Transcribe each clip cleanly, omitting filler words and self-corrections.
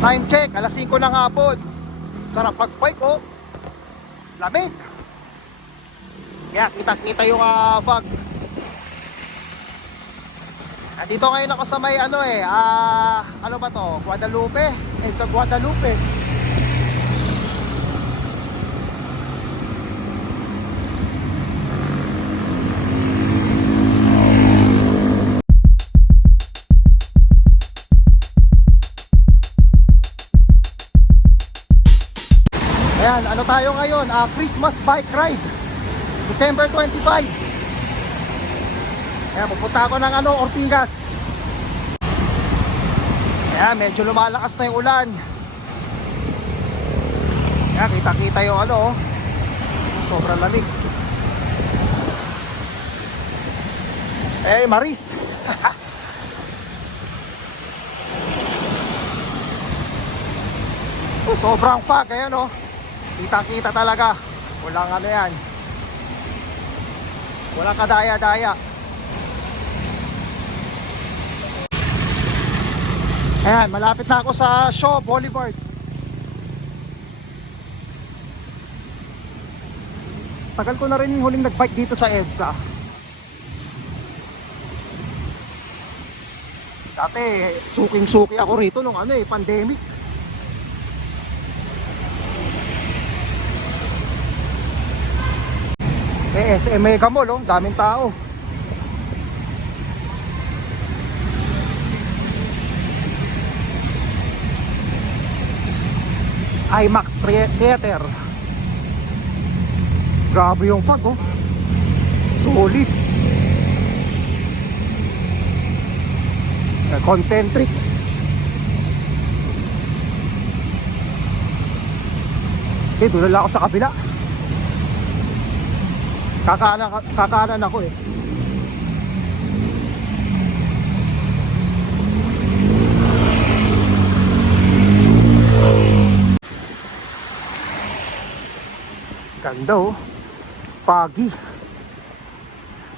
Time check, alas 5 ng hapon. Sarap mag-bike, oh. Lamig. Kaya kita-kita yung fog. Dito ngayon ako sa may ano ba to? Guadalupe. Sa Guadalupe. Ayan, ano tayo ngayon? Christmas bike ride. December 25. Ayan, pupunta ako ng Ortigas. Ayan, medyo lumalakas na yung ulan. Ayan, kita-kita yung sobrang lamig. Maris. Sobrang fog, ayan Kita-kita talaga. Walang yan. Walang kadaya-daya. Ayan, malapit na ako sa Shaw Boulevard. Tagal ko na rin huling nag-bike dito sa EDSA. Dati, suking-suki ako rito nung pandemic. SM Mega Mall, daming tao. IMAX Theater. Grabe yung fog, solid. Concentrics. Doon lang ako sa kabila. Kakaanan ako Ganda foggy.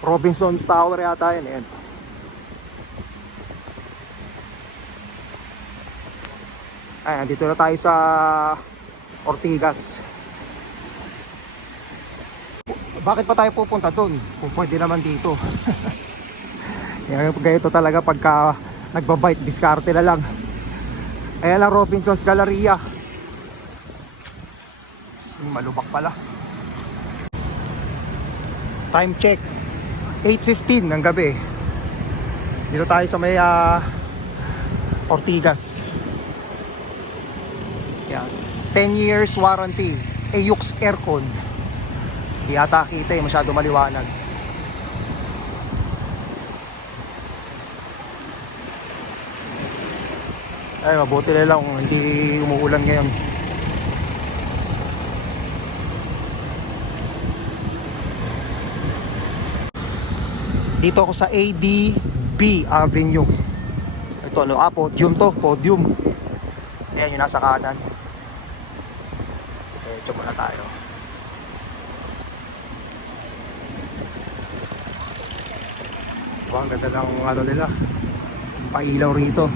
Robinson's Tower yata yan. Ayan, dito na tayo sa Ortigas. Bakit pa tayo pupunta doon kung pwede naman dito? Ganito talaga pagka nagbabike, diskarte na lang. Ayan lang, Robinson's Galleria. Malubak pala. Time check 8:15 ng gabi. Dito tayo sa may Ortigas. Yan. 10 years warranty. Ayux aircon. Di ata kita masyado maliwanag. Ay, mabuti na lang kung hindi umuulan ngayon. Dito ako sa ADB Avenue. Ito podium to, podium. Ayan yung nasa kanan. Diretso muna tayo. Ang ganda ng nila, pailaw rito.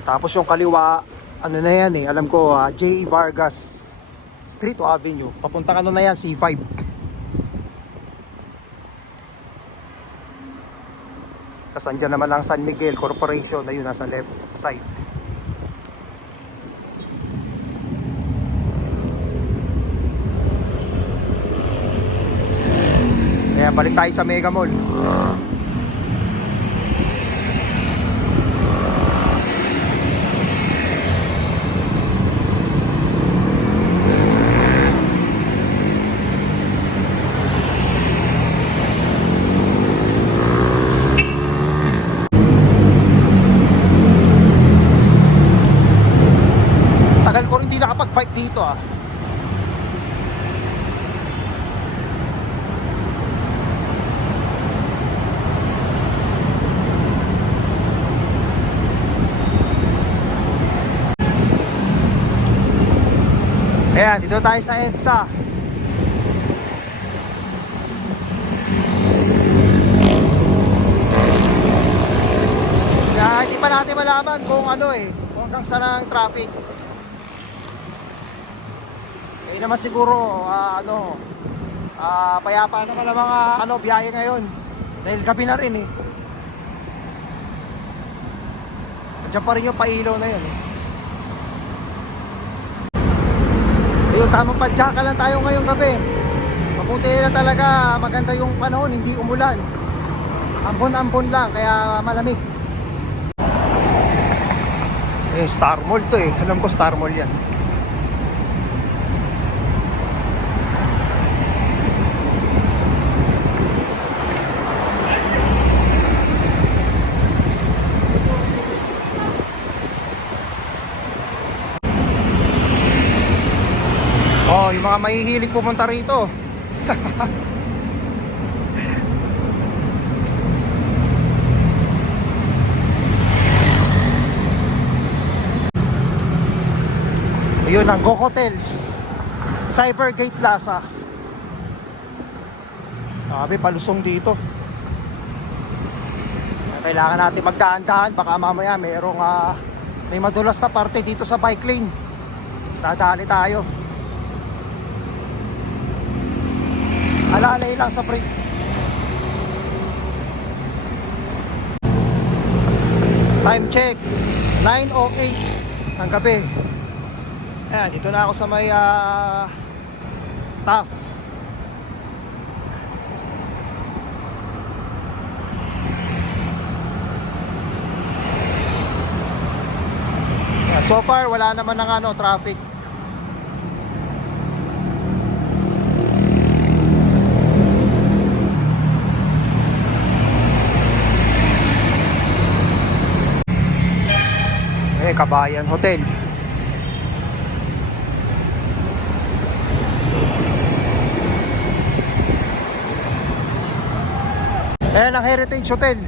Tapos yung kaliwa, na yan alam ko, J. Vargas Street o Avenue. Papuntang na yan, C5. Tapos andyan naman ang San Miguel Corporation na yun nasa left side. Kaya balik tayo sa Mega Mall. Nakapag-bike dito Ayan, dito tayo sa EDSA. Kaya hindi pa natin malaman kung ano kung hanggang saan ang traffic. Naman siguro payapa naman ang mga biyahe ngayon dahil gabi na rin Andiyan pa rin yung pailaw na yun Ayun, tamang padyaka lang tayo ngayong gabi. Mabuti na talaga, maganda yung panahon, hindi umulan. Ambon-ambon lang, kaya malamig. Star Mall to alam ko Star Mall yan. Yung mga mahihilig pumunta rito. Ayun ang Go Hotels, Cybergate Plaza. Sabi palusong dito. Kailangan natin magdaan-daan, baka mamaya may madulas na parte dito sa bike lane. Dadali tayo. Alalay lang sa brake. Time check 9:08 ng gabi. Ayan, dito na ako sa may TAF. So far wala naman ng traffic. Kabayan Hotel. Ayan ang Heritage Hotel.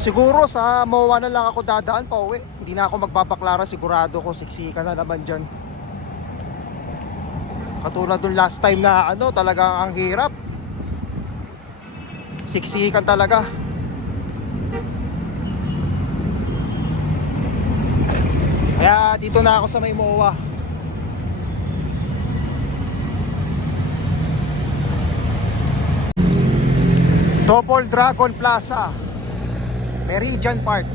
Siguro sa MOA na lang ako dadaan pa uwi. Hindi na ako magpapaklara, sigurado ko siksika na naman dyan. Katulad dun last time na talagang ang hirap. Siksikan talaga. Kaya dito na ako sa may MOA. Double Dragon Plaza, Meridian Park.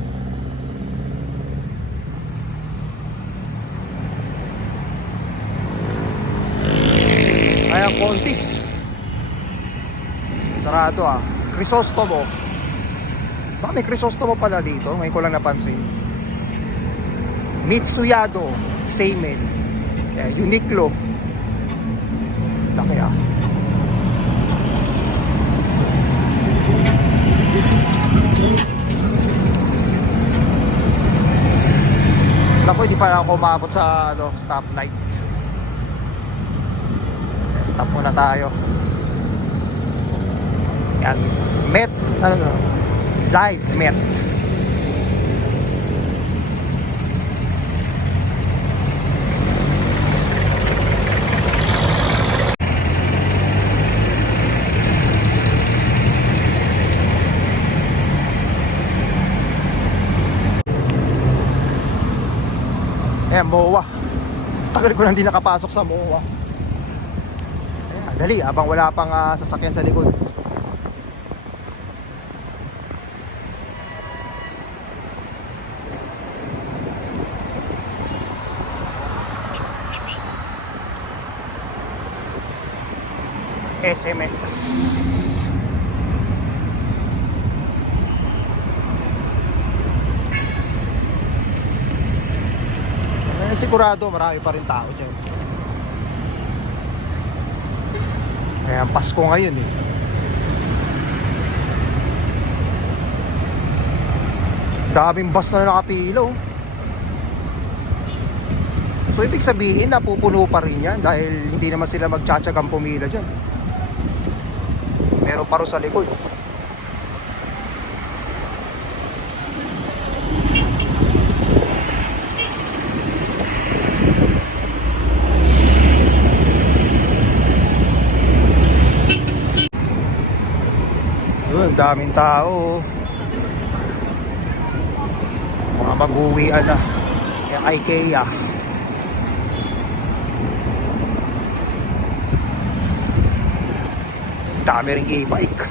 Ayan, Contis. Sarado Crisostomo. Baka may Crisostomo pala dito, ngayon ko lang napansin. Mitsuyado, Seimen, Uniqlo. Laki Naku, hindi pa ako umabot sa stoplight. Stop muna tayo. Yan, Met, Live Met. Ayan, MOA. Tagal ko nang di nakapasok sa MOA. Ayan, dali, habang wala pang sasakyan sa likod. SMX. Sigurado marami pa rin tao dyan. Kaya Pasko ngayon daming bus na nakapilo. So ibig sabihin napupuno pa rin yan dahil hindi naman sila magtsatsagang pumila dyan. Meron pa rin sa likod. daming tao. Mga mag-uwian na. Yung IKEA. Dami ring e-bike.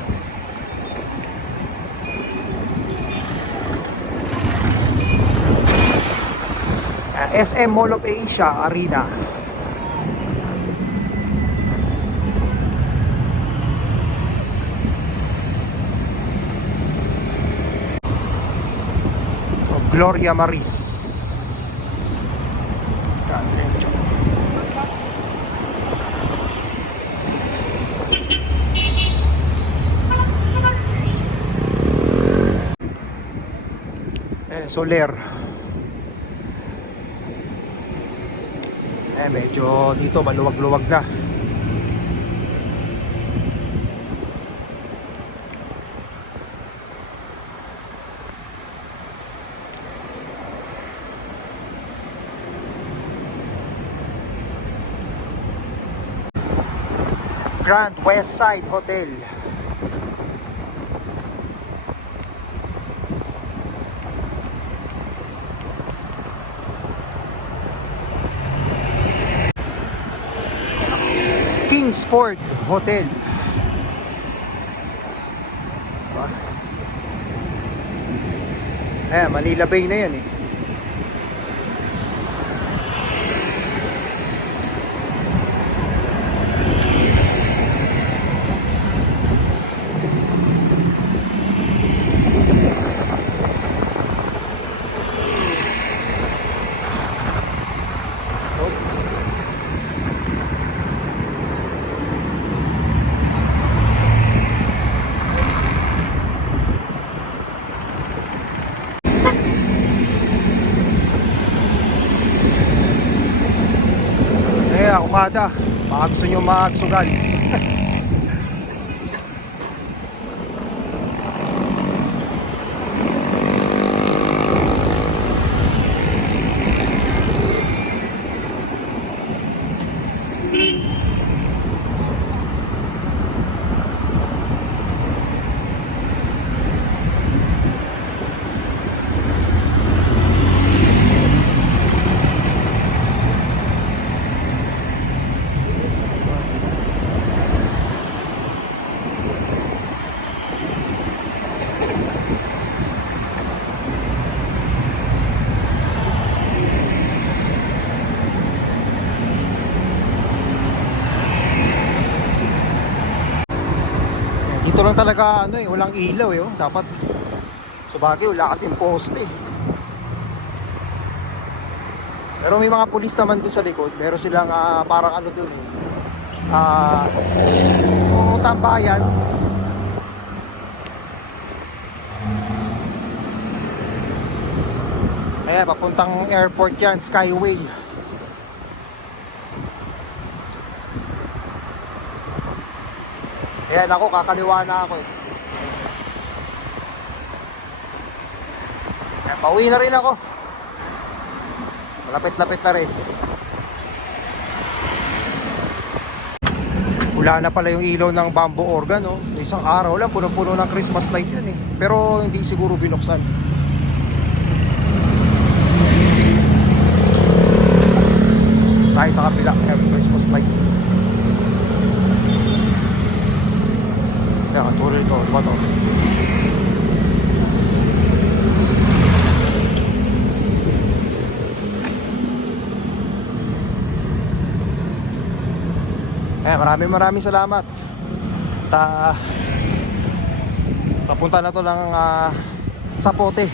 SM Mall of Asia Arena. Gloria Maris. Soler. Medyo dito maluwag-luwag na. Grand West Side Hotel. Kingsford Hotel. Manila Bay na yan eh. Okada, baka gusto nyo magsugal. Dito lang talaga walang ilaw eh. Dapat sabagay wala kasing poste. Pero may mga pulis naman doon sa likod. Meron silang parang doon eh. Tambayan. Ayan, papuntang airport yan, Skyway. Ayan ako, kakaliwa na ako eh. Ayan, pauwi na rin ako. Malapit-lapit na rin. Wala na pala yung ilaw ng bamboo organ, no? Isang araw lang, puno-puno ng Christmas light yan eh. Pero hindi siguro binuksan. Tayo sa kapila, Christmas light. Kaya katulad ito, ano ba ito? Maraming salamat. Papunta na to ng Sapote.